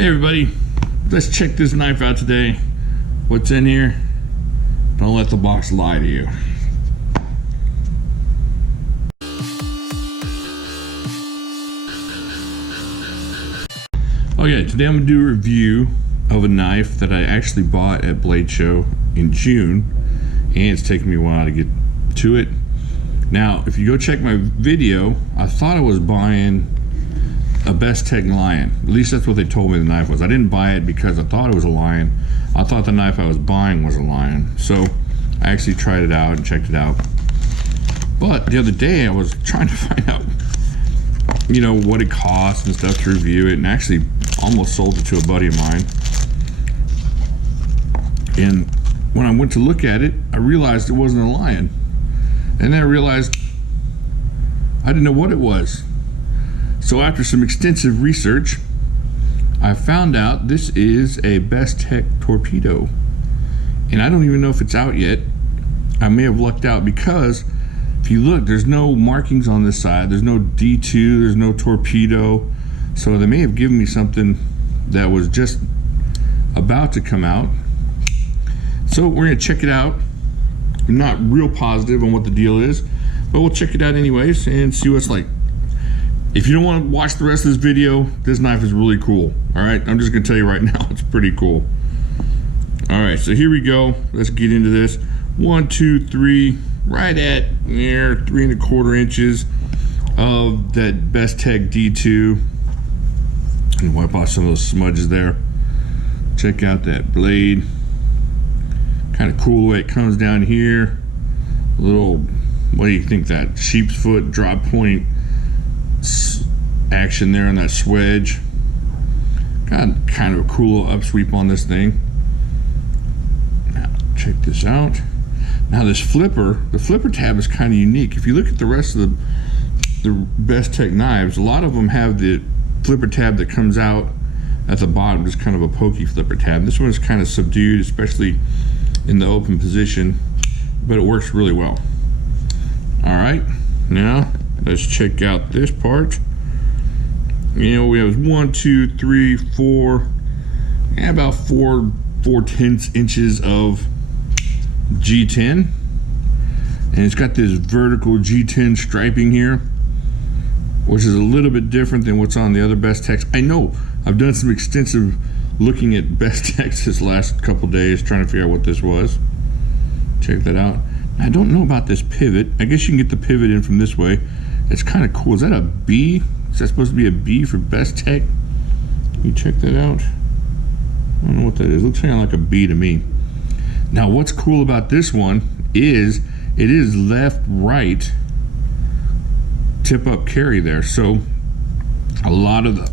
Hey everybody, let's check this knife out today. What's in here? Don't let the box lie to you. Okay, today I'm going to do a review of a knife that I actually bought at Blade Show in June, and it's taken me a while to get to it. Now, if you go check my video, I thought I was buying a Bestech Lion. At least that's what they told me the knife was. I didn't buy it because I thought it was a Lion. I thought the knife I was buying was a Lion. So I actually tried it out and checked it out. But the other day I was trying to find out, you know, what it costs and stuff to review it, and actually almost sold it to a buddy of mine. And when I went to look at it, I realized it wasn't a Lion. And then I realized I didn't know what it was. So after some extensive research, I found out this is a Bestech Torpedo. And I don't even know if it's out yet. I may have lucked out because if you look, there's no markings on this side. There's no D2, there's no Torpedo. So they may have given me something that was just about to come out. So we're gonna check it out. I'm not real positive on what the deal is, but we'll check it out anyways and see what it's like. If you don't want to watch the rest of this video, this knife is really cool. All right, I'm just gonna tell you right now, it's pretty cool. All right, so here we go. Let's get into this. 1, 2, 3, right at near 3 1/4 inches of that Bestech D2. And wipe off some of those smudges there. Check out that blade. Kind of cool the way it comes down here. A little, what do you think, that sheep's foot drop point action there on that swedge. Got kind of a cool little upsweep on this thing. Now check this out. Now this flipper, the flipper tab is kind of unique. If you look at the rest of the Bestech knives, a lot of them have the flipper tab that comes out at the bottom, just kind of a pokey flipper tab. This one is kind of subdued, especially in the open position, but it works really well. All right, now let's check out this part. You know, we have 1, 2, 3, 4, and about 4/10 inches of G10, and it's got this vertical G10 striping here, which is a little bit different than what's on the other Bestechs. I know I've done some extensive looking at Bestechs this last couple days, trying to figure out what this was. Check that out. I don't know about this pivot. I guess you can get the pivot in from this way. It's kind of cool. Is that a B? Is that supposed to be a B for Bestech? Can you check that out? I don't know what that is. It looks kind of like a B to me. Now, what's cool about this one is it is left-right tip-up carry there. So a lot of the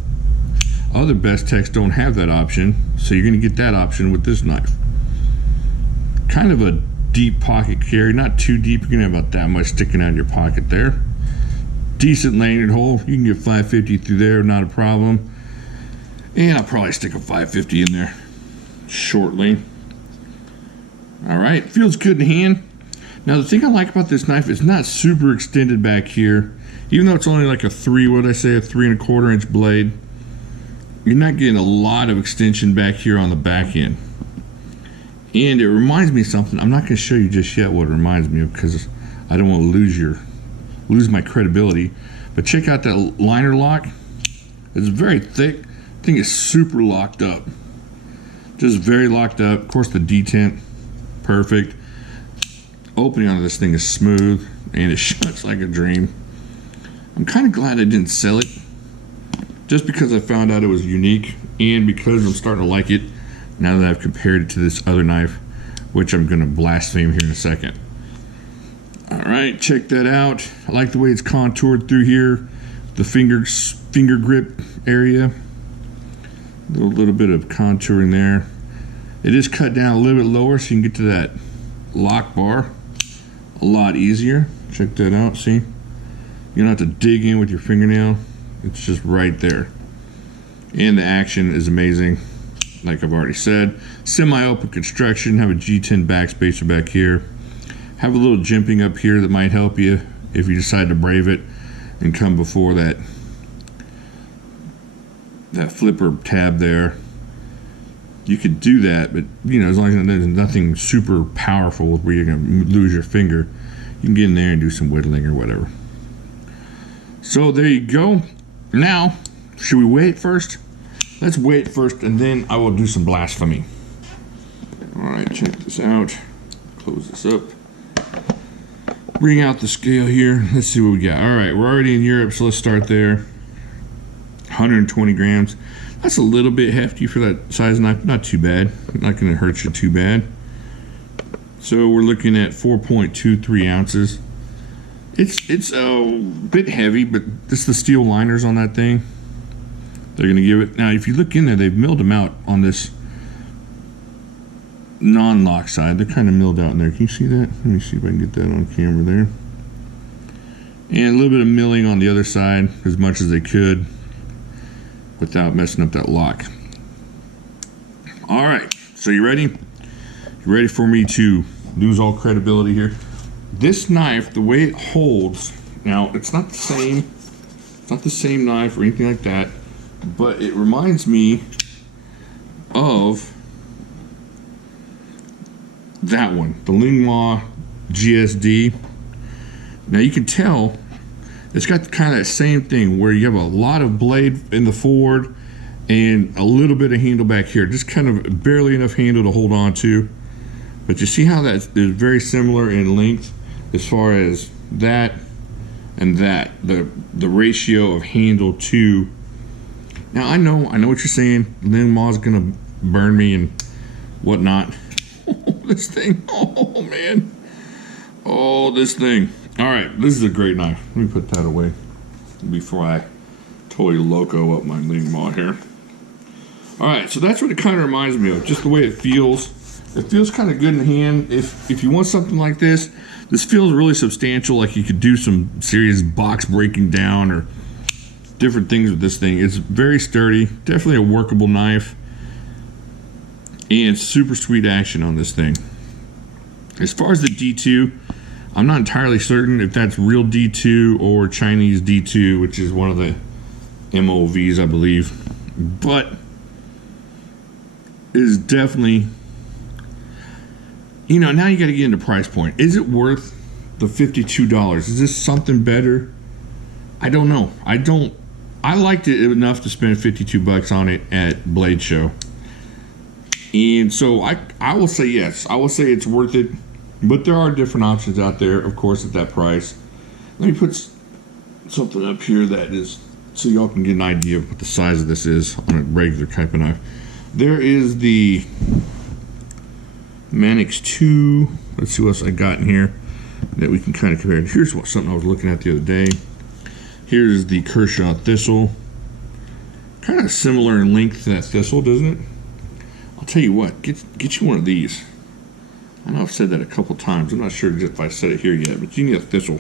other Bestechs don't have that option. So you're going to get that option with this knife. Kind of a deep pocket carry, not too deep. You're going to have about that much sticking out of your pocket there. Decent lanyard hole. You can get 550 through there, not a problem. And I'll probably stick a 550 in there shortly. All right, feels good in hand. Now the thing I like about this knife is not super extended back here. Even though it's only like a 3 1/4 inch blade, you're not getting a lot of extension back here on the back end. And it reminds me of something. I'm not going to show you just yet what it reminds me of because I don't want to lose my credibility. But check out that liner lock. It's very thick. The thing is super locked up. Just very locked up. Of course the detent, perfect. Opening on this thing is smooth and it shuts like a dream. I'm kind of glad I didn't sell it, just because I found out it was unique and because I'm starting to like it now that I've compared it to this other knife, which I'm going to blaspheme here in a second. All right, check that out. I like the way it's contoured through here, the finger grip area. A little bit of contouring there. It is cut down a little bit lower so you can get to that lock bar a lot easier. Check that out, see? You don't have to dig in with your fingernail. It's just right there. And the action is amazing, like I've already said. Semi-open construction, have a G10 backspacer back here. Have a little jimping up here that might help you if you decide to brave it and come before that that flipper tab there. You could do that, but you know, as long as there's nothing super powerful where you're gonna lose your finger, you can get in there and do some whittling or whatever. So there you go. Now, should we weigh it first? Let's weigh it first, and then I will do some blasphemy. All right, check this out. Close this up. Bring out the scale here. Let's see what we got. All right, we're already in Europe, so let's start there. 120 grams. That's a little bit hefty for that size knife. Not too bad. Not going to hurt you too bad. So we're looking at 4.23 ounces. It's a bit heavy, but it's the steel liners on that thing. They're going to give it. Now, if you look in there, they've milled them out on this non-lock side. They're kind of milled out in there. Can you see that? Let me see if I can get that on camera there. And a little bit of milling on the other side, as much as they could, without messing up that lock. All right, so you ready? You ready for me to lose all credibility here? This knife, the way it holds, now it's not the same knife or anything like that, but it reminds me of that one, the Lingma GSD. Now you can tell it's got kind of that same thing where you have a lot of blade in the forward and a little bit of handle back here, just kind of barely enough handle to hold on to. But you see how that is very similar in length as far as that and that, the ratio of handle to. Now I know what you're saying. Lingma's gonna burn me and whatnot. This thing, oh man, oh this thing. All right, this is a great knife. Let me put that away before I totally loco up my Lingma here. All right, so that's what it kind of reminds me of, just the way it feels. It feels kind of good in hand. If you want something like this, this feels really substantial, like you could do some serious box breaking down or different things with this thing. It's very sturdy, definitely a workable knife, and super sweet action on this thing. As far as the D2, I'm not entirely certain if that's real D2 or Chinese D2, which is one of the MOVs, I believe. But it is definitely, you know, now you got to get into price point. Is it worth the $52? Is this something better? I don't know. I liked it enough to spend 52 bucks on it at Blade Show. And so I will say yes. I will say it's worth it. But there are different options out there, of course, at that price. Let me put something up here that is, so y'all can get an idea of what the size of this is on a regular type of knife. There is the Manix 2. Let's see what else I got in here that we can kind of compare. Here's something I was looking at the other day. Here's the Kershaw Thistle. Kind of similar in length to that Thistle, doesn't it? I'll tell you what, get you one of these. I know I've said that a couple times. I'm not sure if I said it here yet, but you need a Thistle.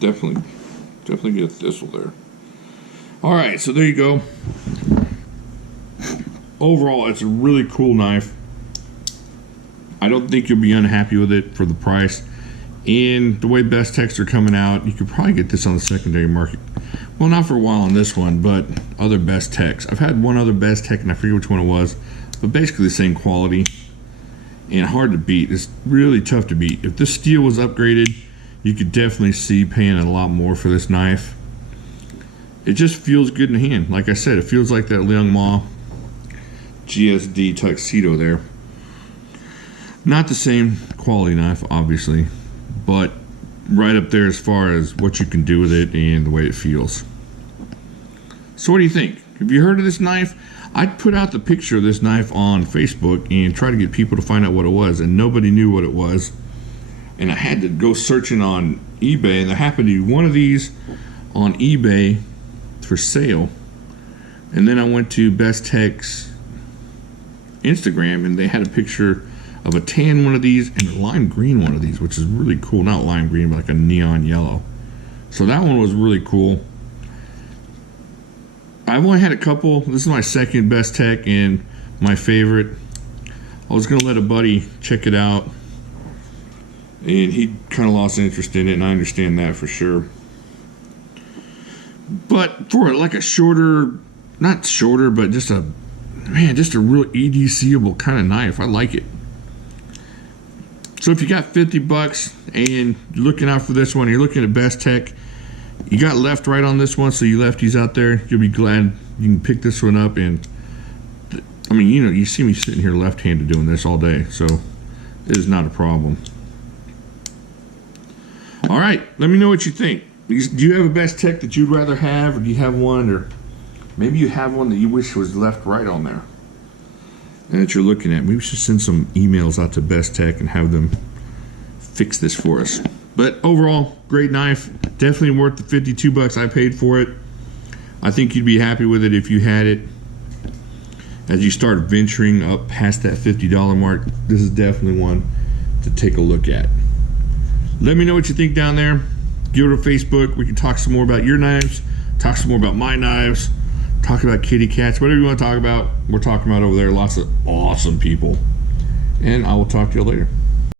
Definitely get a Thistle there. All right, so there you go. Overall, it's a really cool knife. I don't think you'll be unhappy with it for the price. And the way Bestechs are coming out, you could probably get this on the secondary market. Well, not for a while on this one, but other Bestechs. I've had one other Bestech, and I forget which one it was, but basically the same quality. And hard to beat. It's really tough to beat. If this steel was upgraded, you could definitely see paying a lot more for this knife. It just feels good in hand. Like I said, it feels like that Lingma GSD Tuxedo there. Not the same quality knife, obviously, but right up there as far as what you can do with it and the way it feels. So what do you think? Have you heard of this knife? I put out the picture of this knife on Facebook and tried to get people to find out what it was, and nobody knew what it was. And I had to go searching on eBay, and there happened to be one of these on eBay for sale. And then I went to Bestech's Instagram, and they had a picture of a tan one of these and a lime green one of these, which is really cool. Not lime green, but like a neon yellow. So that one was really cool. I've only had a couple. This is my second Bestech and my favorite. I was going to let a buddy check it out, and he kind of lost interest in it, and I understand that for sure. But for like a shorter not shorter, but just a real EDC-able kind of knife. I like it. So if you got 50 bucks and you're looking out for this one, you're looking at Bestech, you got left right on this one, so you lefties out there, you'll be glad you can pick this one up. And I mean, you know, you see me sitting here left-handed doing this all day, so it is not a problem. All right, let me know what you think. Do you have a Bestech that you'd rather have, or do you have one, or maybe you have one that you wish was left right on there and that you're looking at? Maybe we should send some emails out to Bestech and have them fix this for us. But overall, great knife. Definitely worth the 52 bucks I paid for it. I think you'd be happy with it if you had it. As you start venturing up past that $50 mark, this is definitely one to take a look at. Let me know what you think down there. Go to Facebook. We can talk some more about your knives, talk some more about my knives, talk about kitty cats, whatever you want to talk about. We're talking about over there. Lots of awesome people. And I will talk to you later.